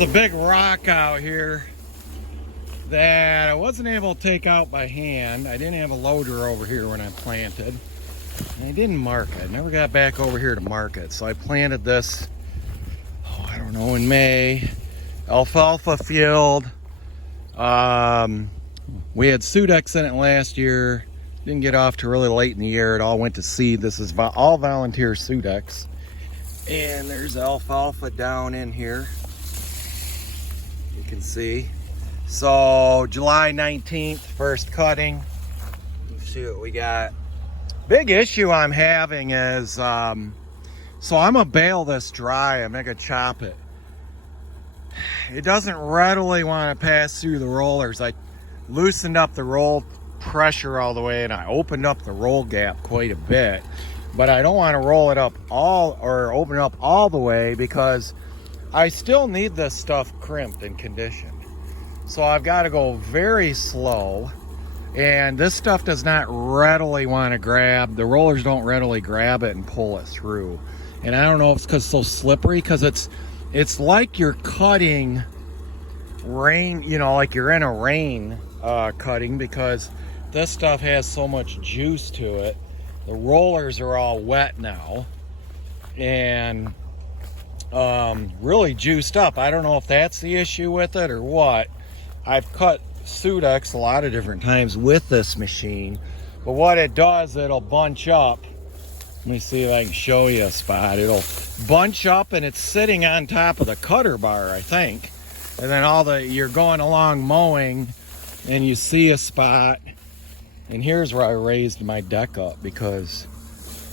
There's a big rock out here that I wasn't able to take out by hand. I didn't have a loader over here when I planted. And I didn't mark it. I never got back over here to mark it. So I planted this, I don't know, in May. Alfalfa field. We had Sudex in it last year. Didn't get off to really late in the year. It all went to seed. This is all volunteer Sudex. And there's alfalfa down in here. You can see. So July 19th, first cutting. Let's see what we got. Big issue I'm having is, so I'm gonna bale this dry. I'm gonna chop it. It doesn't readily want to pass through the rollers. I loosened up the roll pressure all the way and I opened up the roll gap quite a bit, but I don't want to roll it up all or open it up all the way because I still need this stuff crimped and conditioned. So I've got to go very slow, and this stuff does not readily want to grab. The rollers don't readily grab it and pull it through. And I don't know if it's because it's so slippery, because it's like you're cutting rain, you know, like you're in a rain cutting, because this stuff has so much juice to it. The rollers are all wet now and really juiced up. I don't know if that's the issue with it or what. I've cut Sudex a lot of different times with this machine, but what it does, it'll bunch up. Let me see if I can show you a spot. It'll bunch up and it's sitting on top of the cutter bar, I think. And then you're going along mowing and you see a spot. And here's where I raised my deck up because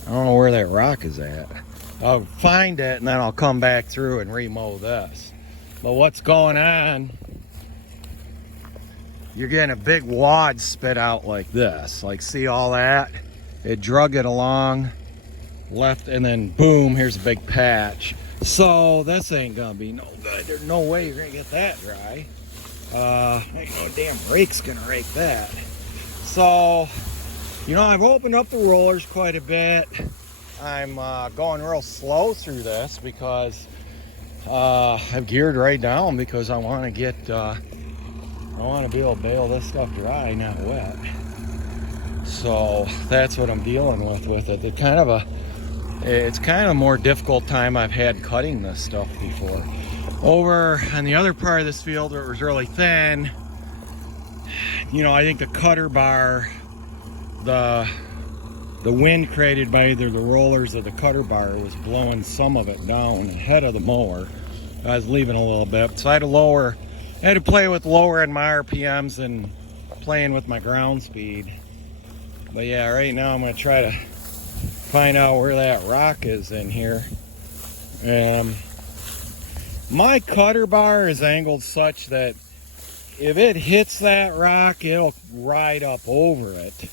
I don't know where that rock is at. I'll find it and then I'll come back through and remow this. But what's going on, you're getting a big wad spit out like this. Like, see all that? It drug it along, left, and then boom, here's a big patch. So this ain't gonna be no good. There's no way you're gonna get that dry. Ain't no damn rake's gonna rake that. So, you know, I've opened up the rollers quite a bit. I'm going real slow through this because I've geared right down because I want to get, I want to be able to bale this stuff dry, not wet. So that's what I'm dealing with it. It's kind of a more difficult time I've had cutting this stuff before. Over on the other part of this field where it was really thin, you know, I think the cutter bar, the wind created by either the rollers or the cutter bar was blowing some of it down ahead of the mower. I was leaving a little bit, so I had to play with lowering my RPMs and playing with my ground speed. But yeah, right now I'm going to try to find out where that rock is in here. My cutter bar is angled such that if it hits that rock, it'll ride up over it.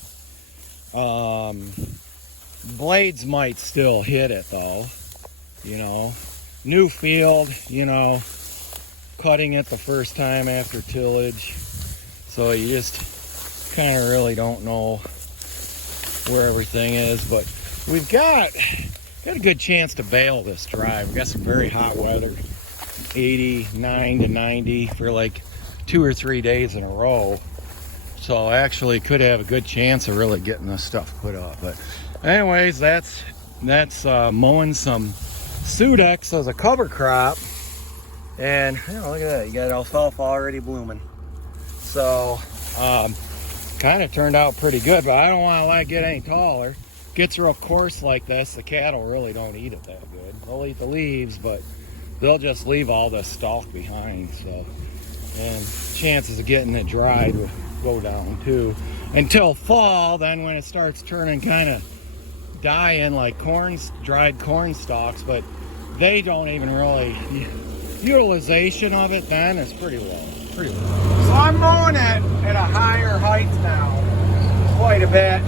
Blades might still hit it though, you know. New field, you know, cutting it the first time after tillage. So you just kind of really don't know where everything is, but we've got a good chance to bale this dry. We've got some very hot weather, 89 to 90 for like 2 or 3 days in a row. So actually could have a good chance of really getting this stuff put up. But anyways, that's mowing some Sudex as a cover crop. And you know, look at that, you got alfalfa already blooming. So kind of turned out pretty good, but I don't want to let it get any taller. Gets real coarse like this, the cattle really don't eat it that good. They'll eat the leaves, but they'll just leave all the stalk behind. So, and chances of getting it dried will go down too. Until fall, then when it starts turning kind of dying like dried corn stalks, but they don't even really, utilization of it then is pretty low. So I'm mowing it at a higher height now, quite a bit,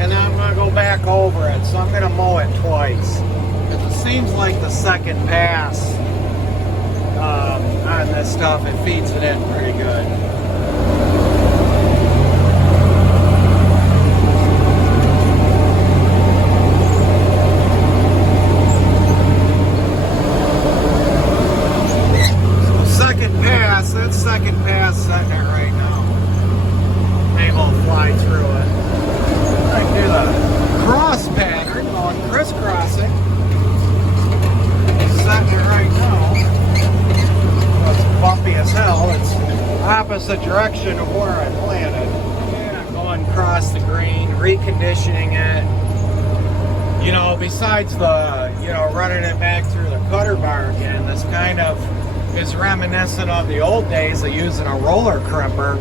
and then I'm going to go back over it. So I'm going to mow it twice. Because it seems like the second pass on this stuff, it feeds it in pretty good. opposite direction of where I planted. And I'm going across the green, reconditioning it. You know, besides the, you know, running it back through the cutter bar again, this kind of is reminiscent of the old days of using a roller crimper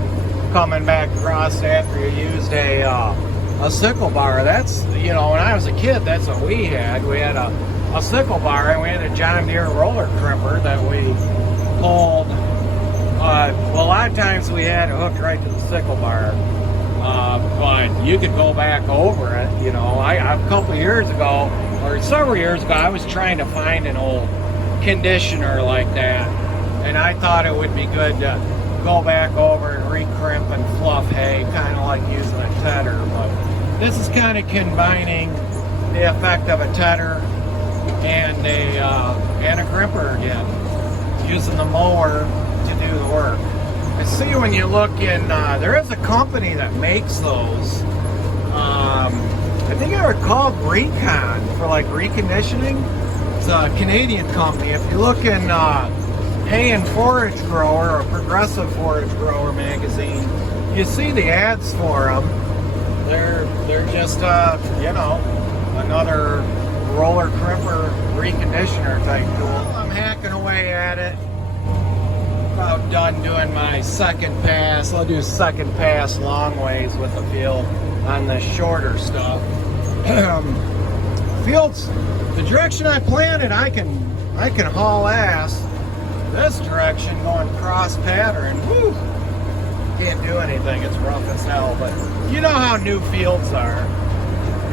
coming back across after you used a sickle bar. That's, you know, when I was a kid, that's what we had. We had a sickle bar, and we had a John Deere roller crimper that we pulled. Well, a lot of times we had it hooked right to the sickle bar, but you could go back over it. You know, a couple of years ago, or several years ago, I was trying to find an old conditioner like that, and I thought it would be good to go back over and recrimp and fluff hay, kind of like using a tedder. But this is kind of combining the effect of a tedder and a crimper again, using the mower to do the work. I see when you look in, there is a company that makes those. I think they're called Recon for like reconditioning. It's a Canadian company. If you look in Hay and Forage Grower or Progressive Forage Grower magazine, you see the ads for them. They're just you know, another roller crimper reconditioner type tool. I'm hacking away at it. About done doing my second pass. I'll do second pass long ways with the field on the shorter stuff. Fields, the direction I planted, I can haul ass. This direction going cross pattern, whoo, can't do anything. It's rough as hell. But you know how new fields are.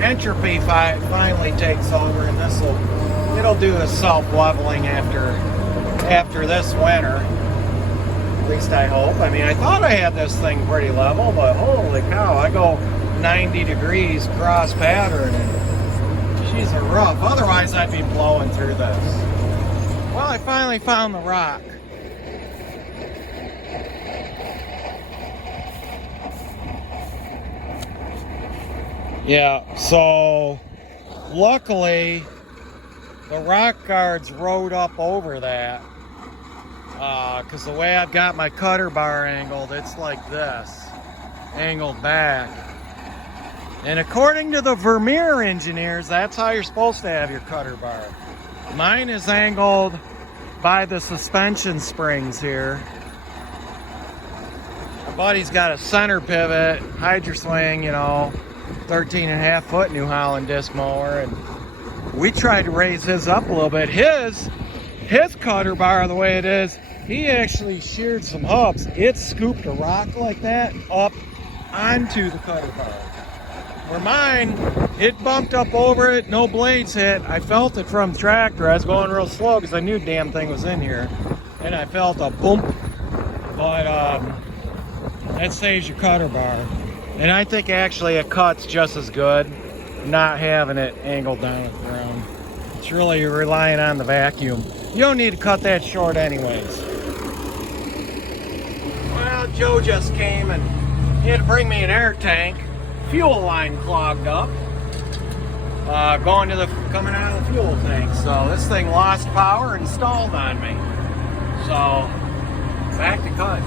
Entropy finally takes over, and it'll do a self-leveling after this winter. At least I hope. I mean, I thought I had this thing pretty level, but holy cow, I go 90 degrees cross pattern, and she's a rough. Otherwise, I'd be blowing through this. Well, I finally found the rock. Yeah, so luckily the rock guards rode up over that, because the way I've got my cutter bar angled, it's like this, angled back. And according to the Vermeer engineers, that's how you're supposed to have your cutter bar. Mine is angled by the suspension springs here. My buddy's got a center pivot, hydro swing, you know, 13.5 foot New Holland disc mower, and we tried to raise his up a little bit. His cutter bar, the way it is, he actually sheared some hubs. It scooped a rock like that up onto the cutter bar. Where mine, it bumped up over it, no blades hit. I felt it from the tractor. I was going real slow because I knew the damn thing was in here. And I felt a bump. But that saves your cutter bar. And I think actually it cuts just as good not having it angled down at the ground. It's really relying on the vacuum. You don't need to cut that short anyways. Well, Joe just came and he had to bring me an air tank. Fuel line clogged up. Coming out of the fuel tank. So this thing lost power and stalled on me. So back to cut.